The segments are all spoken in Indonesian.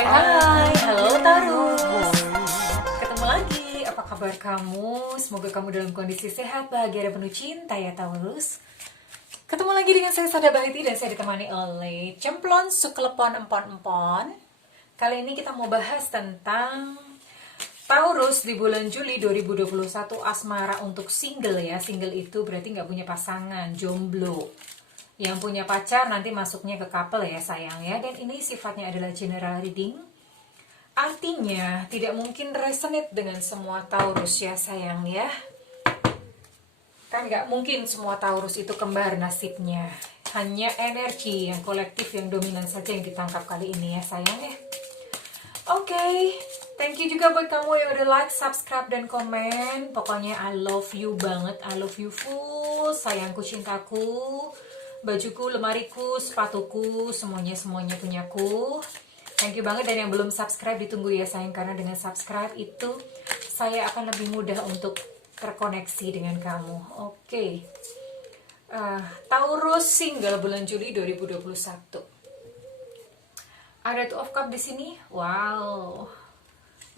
Hai, halo Taurus. Ketemu lagi, apa kabar kamu? Semoga kamu dalam kondisi sehat, bahagia, dan penuh cinta ya Taurus. Ketemu lagi dengan saya Sada Bahiti dan saya ditemani oleh Cemplon Suklepon Empon-Empon. Kali ini kita mau bahas tentang Taurus di bulan Juli 2021, asmara untuk single ya. Single itu berarti nggak punya pasangan, jomblo. Yang punya pacar nanti masuknya ke couple ya sayang ya. Dan ini sifatnya adalah general reading. Artinya tidak mungkin resonate dengan semua Taurus ya sayang ya. Kan nggak mungkin semua Taurus itu kembar nasibnya. Hanya energi yang kolektif, yang dominan saja yang ditangkap kali ini ya sayang ya. Oke, thank you juga buat kamu yang udah like, subscribe, dan komen. Pokoknya I love you banget, I love you full. Sayangku, cintaku, bajuku, lemariku, sepatuku, semuanya punyaku. Thank you banget, dan yang belum subscribe ditunggu ya sayang, karena dengan subscribe itu saya akan lebih mudah untuk terkoneksi dengan kamu. Oke. Taurus single bulan Juli 2021. Ada Two of Cup di sini. Wow.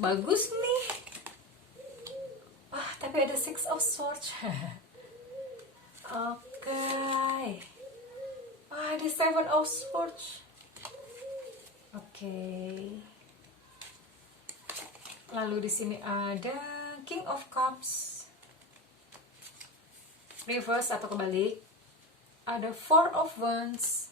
Bagus nih. Wah, tapi ada Six of Swords. Oke. Wah, ada Seven of Swords. Oke. Lalu di sini ada King of Cups. Reverse atau kebalik. Ada Four of Wands.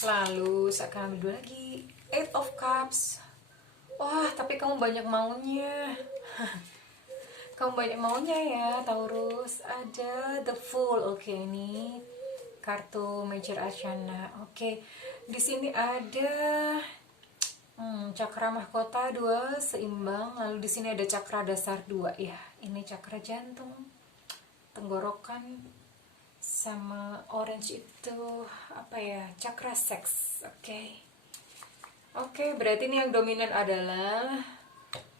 Lalu saya akan ambil dua lagi, Eight of Cups. Wah, tapi kamu banyak maunya. Kamu banyak maunya ya, Taurus. Ada The Fool. Oke, ini kartu Major Arcana. Oke, di sini ada cakra mahkota 2 seimbang. Lalu di sini ada cakra dasar 2 ya. Ini cakra jantung, tenggorokan, sama orange itu apa ya, cakra seks. Oke, berarti ini yang dominan adalah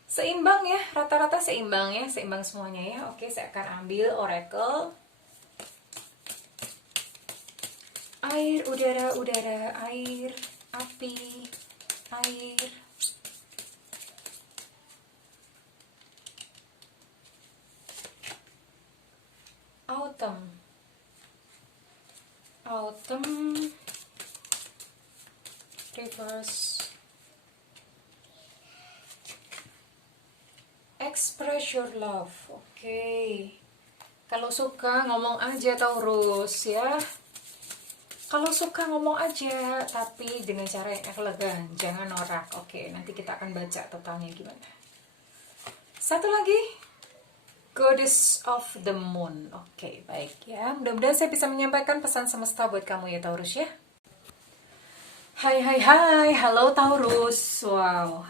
seimbang ya, rata-rata seimbang ya, seimbang semuanya ya. Oke, saya akan ambil oracle. Air, udara, air, api, air. Autumn, reverse, express your love. Oke. Kalau suka ngomong aja Taurus ya. Kalau suka ngomong aja, tapi dengan cara yang elegan, jangan norak. Oke, nanti kita akan baca totalnya gimana. Satu lagi, Goddess of the Moon. Oke, baik ya. Mudah-mudahan saya bisa menyampaikan pesan semesta buat kamu ya Taurus ya. Hai, halo Taurus. Wow,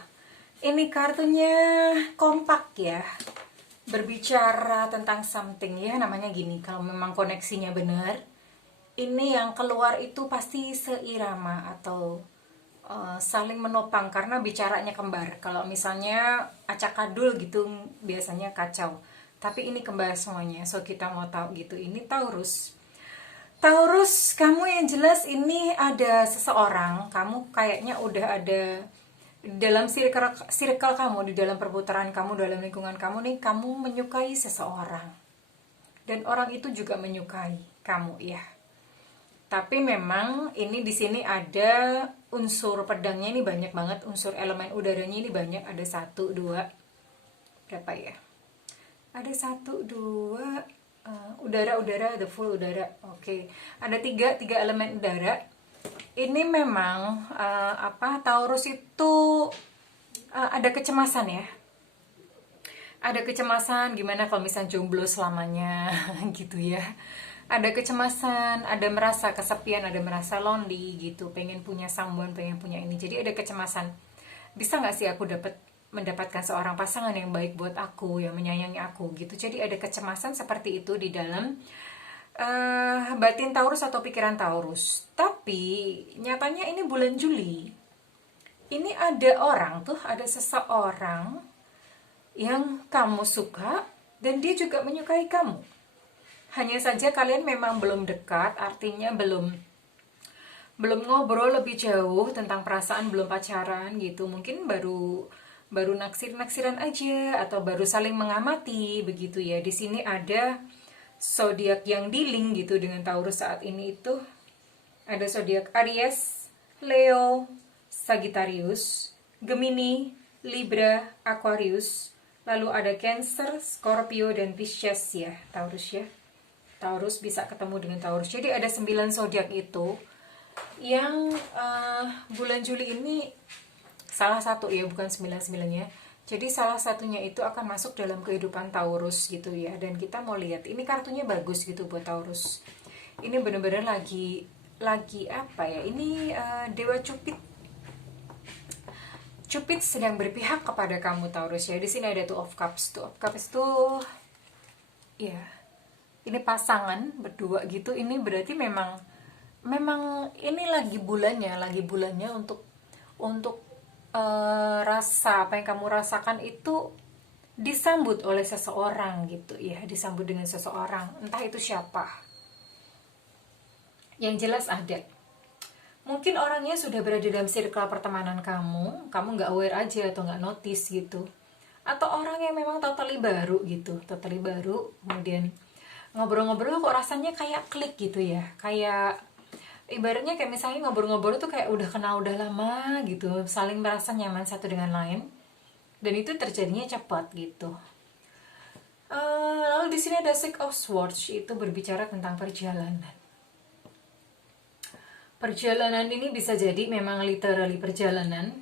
ini kartunya kompak ya. Berbicara tentang something ya, namanya gini. Kalau memang koneksinya benar, ini yang keluar itu pasti seirama atau saling menopang, karena bicaranya kembar. Kalau misalnya acak-adul gitu biasanya kacau. Tapi ini kembar semuanya, so kita mau tahu gitu. Ini Taurus, kamu yang jelas ini ada seseorang, kamu kayaknya udah ada dalam circle kamu, di dalam perputaran kamu, dalam lingkungan kamu nih, kamu menyukai seseorang. Dan orang itu juga menyukai kamu ya. Tapi memang ini di sini ada unsur pedangnya ini banyak banget, unsur elemen udaranya ini banyak, ada 1, 2, berapa ya? Ada 1, 2, udara, the full udara. Oke. Ada 3 elemen udara. Ini memang Taurus itu ada kecemasan ya. Ada kecemasan gimana kalau misalnya jomblo selamanya gitu ya. Ada kecemasan, ada merasa kesepian, ada merasa lonely gitu, pengen punya someone, pengen punya ini. Jadi ada kecemasan. Bisa nggak sih aku mendapatkan seorang pasangan yang baik buat aku, yang menyayangi aku gitu. Jadi ada kecemasan seperti itu di dalam batin Taurus atau pikiran Taurus. Tapi nyatanya ini bulan Juli, ini ada orang tuh, ada seseorang yang kamu suka dan dia juga menyukai kamu. Hanya saja kalian memang belum dekat, artinya belum belum ngobrol lebih jauh tentang perasaan, belum pacaran gitu, mungkin baru baru naksir-naksiran aja atau baru saling mengamati begitu ya. Di sini ada zodiak yang dealing gitu dengan Taurus saat ini itu ada zodiak Aries, Leo, Sagittarius, Gemini, Libra, Aquarius, lalu ada Cancer, Scorpio dan Pisces ya, Taurus ya. Taurus bisa ketemu dengan Taurus. Jadi ada 9 zodiak itu yang bulan Juli ini salah satu ya, bukan 9-9-nya. Jadi salah satunya itu akan masuk dalam kehidupan Taurus gitu ya. Dan kita mau lihat, ini kartunya bagus gitu buat Taurus. Ini bener-bener lagi apa ya? Ini Dewa Cupid. Cupid sedang berpihak kepada kamu Taurus ya. Di sini ada Two of Cups. Two of Cups itu ya, ini pasangan berdua gitu. Ini berarti memang ini lagi bulannya untuk rasa apa yang kamu rasakan itu disambut oleh seseorang gitu ya, disambut dengan seseorang, entah itu siapa. Yang jelas ada, mungkin orangnya sudah berada dalam circle pertemanan kamu nggak aware aja atau nggak notice gitu, atau orang yang memang totally baru gitu, totally baru, kemudian ngobrol-ngobrol kok rasanya kayak klik gitu ya, kayak ibaratnya kayak misalnya ngobrol-ngobrol tuh kayak udah kenal udah lama gitu, saling merasa nyaman satu dengan lain, dan itu terjadinya cepat gitu. Lalu di sini ada Six of Swords, itu berbicara tentang perjalanan. Perjalanan ini bisa jadi memang literally perjalanan,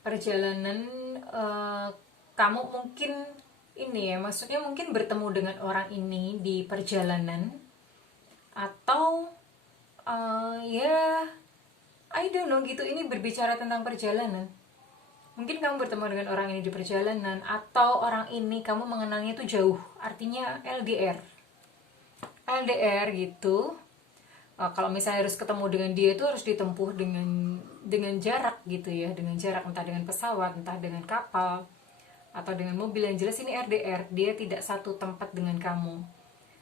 perjalanan kamu mungkin ini ya, maksudnya mungkin bertemu dengan orang ini di perjalanan, atau ya I don't know gitu, ini berbicara tentang perjalanan. Mungkin kamu bertemu dengan orang ini di perjalanan, atau orang ini kamu mengenalnya itu jauh, artinya LDR gitu. Kalau misalnya harus ketemu dengan dia itu harus ditempuh dengan jarak gitu ya, dengan jarak, entah dengan pesawat, entah dengan kapal, atau dengan mobil. Yang jelas ini RDR, dia tidak satu tempat dengan kamu.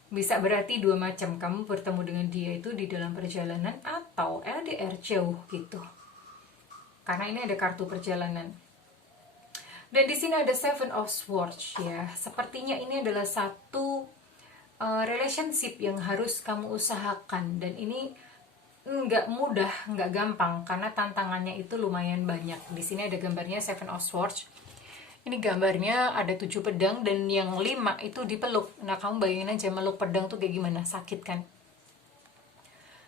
Bisa berarti dua macam, kamu bertemu dengan dia itu di dalam perjalanan, atau LDR jauh gitu. Karena ini ada kartu perjalanan. Dan di sini ada Seven of Swords ya. Sepertinya ini adalah satu relationship yang harus kamu usahakan, dan ini nggak mudah, nggak gampang, karena tantangannya itu lumayan banyak. Di sini ada gambarnya Seven of Swords. Ini gambarnya ada 7 pedang dan yang 5 itu dipeluk. Nah, kamu bayangin aja meluk pedang tuh kayak gimana, sakit kan?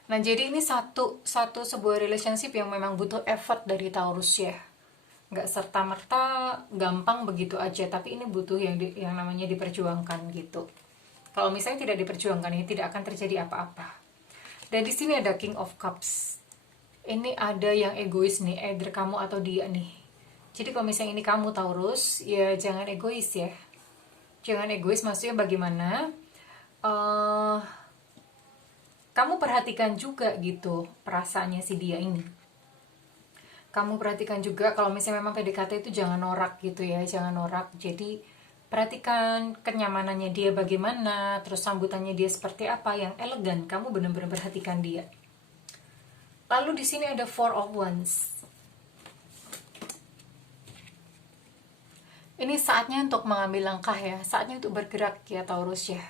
Nah, jadi ini sebuah relationship yang memang butuh effort dari Taurus ya. Nggak serta-merta gampang begitu aja, tapi ini butuh yang namanya diperjuangkan gitu. Kalau misalnya tidak diperjuangkan, ini tidak akan terjadi apa-apa. Dan di sini ada King of Cups. Ini ada yang egois nih, either kamu atau dia nih. Jadi kalau misalnya ini kamu Taurus, ya jangan egois ya. Jangan egois, maksudnya bagaimana? Kamu perhatikan juga gitu perasaannya si dia ini. Kamu perhatikan juga kalau misalnya memang PDKT itu jangan norak gitu ya, jangan norak. Jadi perhatikan kenyamanannya dia bagaimana, terus sambutannya dia seperti apa, yang elegan. Kamu benar-benar perhatikan dia. Lalu di sini ada Four of Wands. Ini saatnya untuk mengambil langkah ya, saatnya untuk bergerak ya Taurus ya.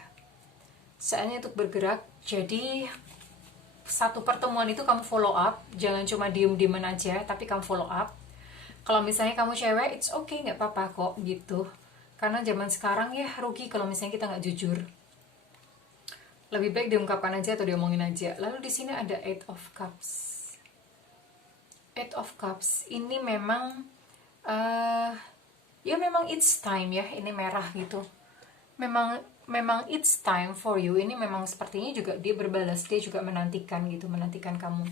Saatnya untuk bergerak, jadi satu pertemuan itu kamu follow up, jangan cuma diem-dieman aja, tapi kamu follow up. Kalau misalnya kamu cewek, it's okay, nggak apa-apa kok gitu. Karena zaman sekarang ya rugi kalau misalnya kita nggak jujur. Lebih baik diungkapkan aja atau diomongin aja. Lalu di sini ada Eight of Cups. Eight of Cups ini memang ya memang it's time ya, ini merah gitu. Memang it's time for you. Ini memang sepertinya juga dia berbalas, dia juga menantikan gitu, menantikan kamu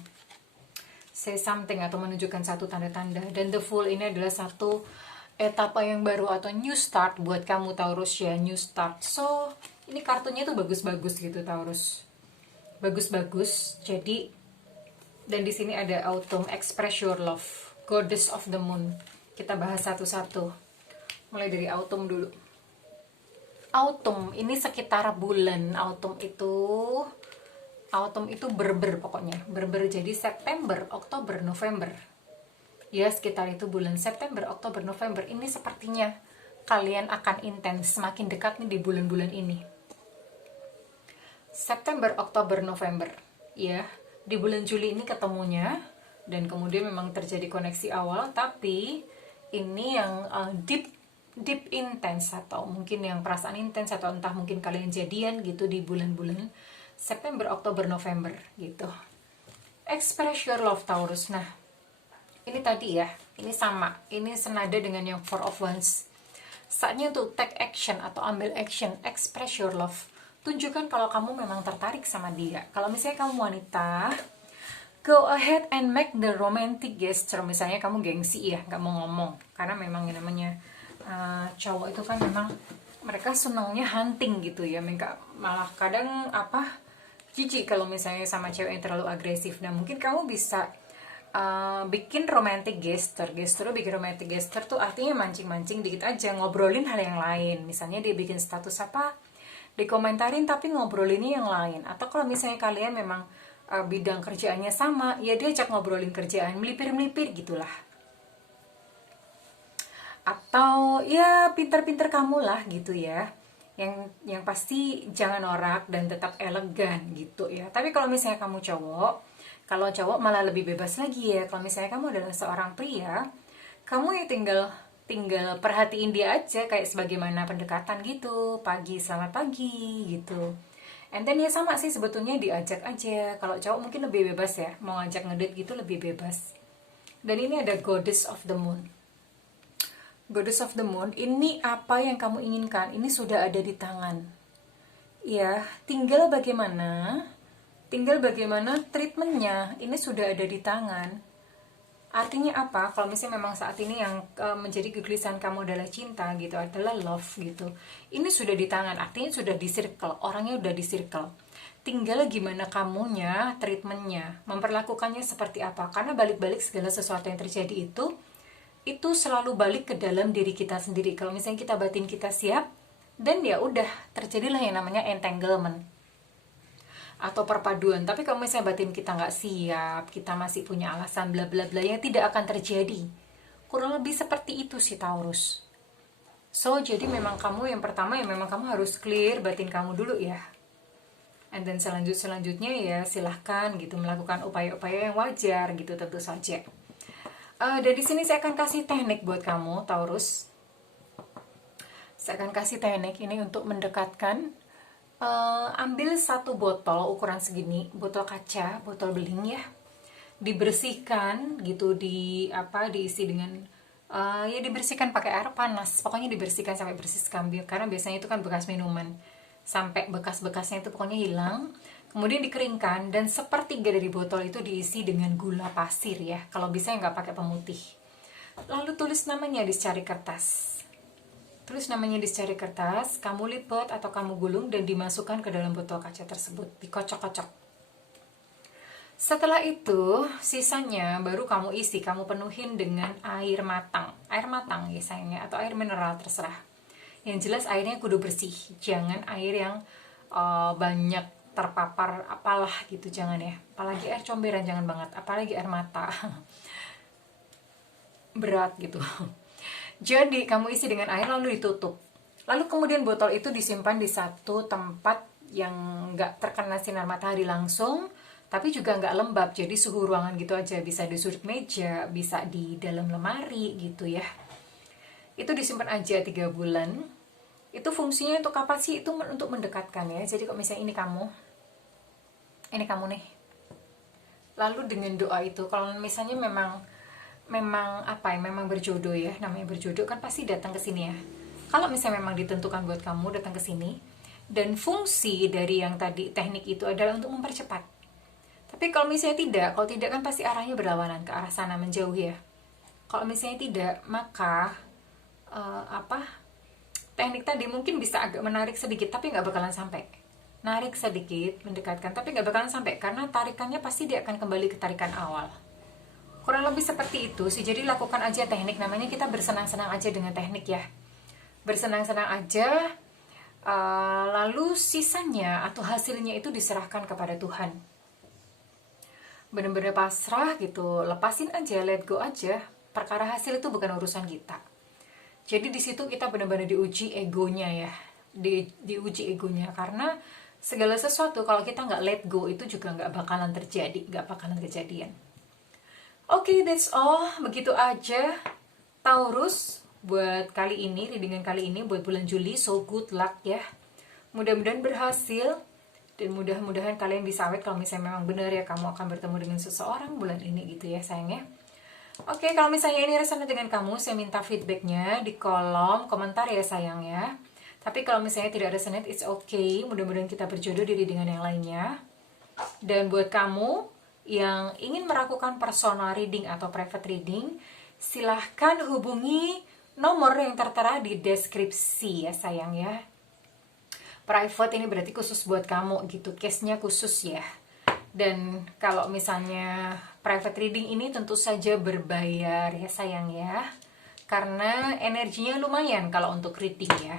say something atau menunjukkan satu tanda-tanda. Dan the Fool ini adalah satu etapa yang baru atau new start buat kamu Taurus ya, new start. So ini kartunya tuh bagus-bagus gitu Taurus, bagus-bagus. Jadi dan di sini ada Autumn, Express Your Love, Goddess of the Moon. Kita bahas satu-satu, mulai dari Autumn dulu. Autumn ini sekitar bulan Autumn itu Autumn itu berber pokoknya. Berber jadi September, Oktober, November. Ya sekitar itu bulan September, Oktober, November. Ini sepertinya kalian akan intens, semakin dekat nih di bulan-bulan ini. September, Oktober, November. Ya, di bulan Juli ini ketemunya. Dan kemudian memang terjadi koneksi awal. Tapi ini yang deep intense, atau mungkin yang perasaan intens, atau entah mungkin kalian jadian gitu di bulan-bulan September, Oktober, November gitu. Express your love, Taurus. Nah, ini tadi ya, ini sama, ini senada dengan yang Four of Wands. Saatnya untuk take action atau ambil action, express your love. Tunjukkan kalau kamu memang tertarik sama dia. Kalau misalnya kamu wanita, go ahead and make the romantic gesture. Misalnya kamu gengsi ya, nggak mau ngomong, karena memang yang namanya cowok itu kan memang mereka senangnya hunting gitu ya. Mereka malah kadang jijik kalau misalnya sama cewek yang terlalu agresif. Nah mungkin kamu bisa bikin romantic gesture. Bikin romantic gesture tuh artinya mancing-mancing dikit aja, ngobrolin hal yang lain. Misalnya dia bikin status apa, dikomentarin tapi ngobrolinnya yang lain. Atau kalau misalnya kalian memang bidang kerjaannya sama, ya diajak ngobrolin kerjaan, melipir-melipir gitulah. Atau ya pinter-pinter kamu lah gitu ya. Yang pasti jangan norak dan tetap elegan gitu ya. Tapi kalau misalnya kamu cowok, kalau cowok malah lebih bebas lagi ya. Kalau misalnya kamu adalah seorang pria, kamu ya tinggal perhatiin dia aja, kayak sebagaimana pendekatan gitu, pagi, selamat pagi gitu. And then ya sama sih sebetulnya, diajak aja. Kalau cowok mungkin lebih bebas ya, mau ngajak ngedate gitu lebih bebas. Dan ini ada Goddess of the Moon. Goddess of the Moon, ini apa yang kamu inginkan, ini sudah ada di tangan. Ya, tinggal bagaimana treatmentnya, ini sudah ada di tangan. Artinya apa? Kalau misalnya memang saat ini yang menjadi kegelisahan kamu adalah cinta gitu, adalah love gitu, ini sudah di tangan, artinya sudah di circle, orangnya udah di circle. Tinggal gimana kamunya, treatmentnya, memperlakukannya seperti apa. Karena balik-balik segala sesuatu yang terjadi itu selalu balik ke dalam diri kita sendiri. Kalau misalnya kita batin kita siap, dan ya udah terjadilah yang namanya entanglement atau perpaduan. Tapi kalau misalnya batin kita nggak siap, kita masih punya alasan bla bla bla, yang tidak akan terjadi. Kurang lebih seperti itu sih Taurus. So jadi memang kamu yang pertama ya memang kamu harus clear batin kamu dulu ya. And then selanjutnya ya silahkan gitu melakukan upaya-upaya yang wajar gitu tentu saja. Dan di sini saya akan kasih teknik buat kamu Taurus. Saya akan kasih teknik ini untuk mendekatkan. Ambil satu botol ukuran segini, botol kaca, botol beling ya, dibersihkan gitu, diisi dengan ya dibersihkan pakai air panas, pokoknya dibersihkan sampai bersih sekambir, karena biasanya itu kan bekas minuman, sampai bekas-bekasnya itu pokoknya hilang. Kemudian dikeringkan dan sepertiga dari botol itu diisi dengan gula pasir ya, kalau bisa nggak pakai pemutih. Lalu tulis namanya di secari kertas. Tulis namanya di secari kertas, kamu lipat atau kamu gulung dan dimasukkan ke dalam botol kaca tersebut, dikocok-kocok. Setelah itu, sisanya baru kamu isi, kamu penuhin dengan air matang ya sayangnya, atau air mineral terserah. Yang jelas airnya kudu bersih, jangan air yang banyak terpapar apalah gitu, jangan ya. Apalagi air comberan jangan banget, apalagi air mata. Berat gitu. Jadi kamu isi dengan air lalu ditutup. Lalu kemudian botol itu disimpan di satu tempat yang nggak terkena sinar matahari langsung, tapi juga nggak lembab. Jadi suhu ruangan gitu aja, bisa di sudut meja, bisa di dalam lemari gitu ya. Itu disimpan aja 3 bulan. Itu fungsinya untuk apa sih? Itu untuk mendekatkan ya. Jadi kalau misalnya ini kamu nih. Lalu dengan doa itu, kalau misalnya memang berjodoh ya, namanya berjodoh kan pasti datang ke sini ya. Kalau misalnya memang ditentukan buat kamu datang ke sini, dan fungsi dari yang tadi teknik itu adalah untuk mempercepat. Tapi kalau misalnya kalau tidak kan pasti arahnya berlawanan ke arah sana, menjauh ya. Kalau misalnya tidak, maka teknik tadi mungkin bisa agak menarik sedikit, tapi nggak bakalan sampai. Narik sedikit, mendekatkan, tapi nggak bakalan sampai karena tarikannya pasti dia akan kembali ke tarikan awal. Kurang lebih seperti itu sih. Jadi lakukan aja teknik, namanya kita bersenang-senang aja dengan teknik ya. Bersenang-senang aja, Lalu sisanya atau hasilnya itu diserahkan kepada Tuhan. Bener-bener pasrah gitu, lepasin aja, let go aja. Perkara hasil itu bukan urusan kita. Jadi di situ kita benar-benar diuji egonya ya, diuji egonya, karena segala sesuatu kalau kita nggak let go itu juga nggak bakalan terjadi, nggak bakalan kejadian. Oke, that's all, begitu aja Taurus buat kali ini, readingan kali ini buat bulan Juli. So good luck ya, mudah-mudahan berhasil. Dan mudah-mudahan kalian bisa awet kalau misalnya memang benar ya kamu akan bertemu dengan seseorang bulan ini gitu ya sayangnya. Oke, kalau misalnya ini resonate dengan kamu, saya minta feedbacknya di kolom komentar ya sayang ya. Tapi kalau misalnya tidak resonate, it's okay. Mudah-mudahan kita berjodoh di readingan yang lainnya. Dan buat kamu yang ingin melakukan personal reading atau private reading, silahkan hubungi nomor yang tertera di deskripsi ya sayang ya. Private ini berarti khusus buat kamu gitu, case-nya khusus ya. Dan kalau misalnya private reading ini tentu saja berbayar ya sayang ya, karena energinya lumayan kalau untuk reading ya.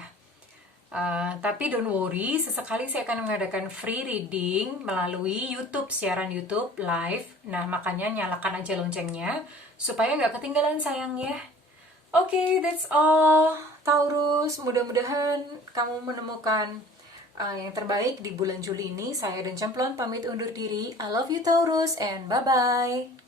Tapi don't worry, sesekali saya akan mengadakan free reading melalui YouTube, siaran YouTube live. Nah makanya nyalakan aja loncengnya supaya nggak ketinggalan sayang ya. Oke, that's all Taurus, mudah-mudahan kamu menemukan yang terbaik di bulan Juli ini. Saya dan Cemplon pamit undur diri. I love you Taurus and bye-bye.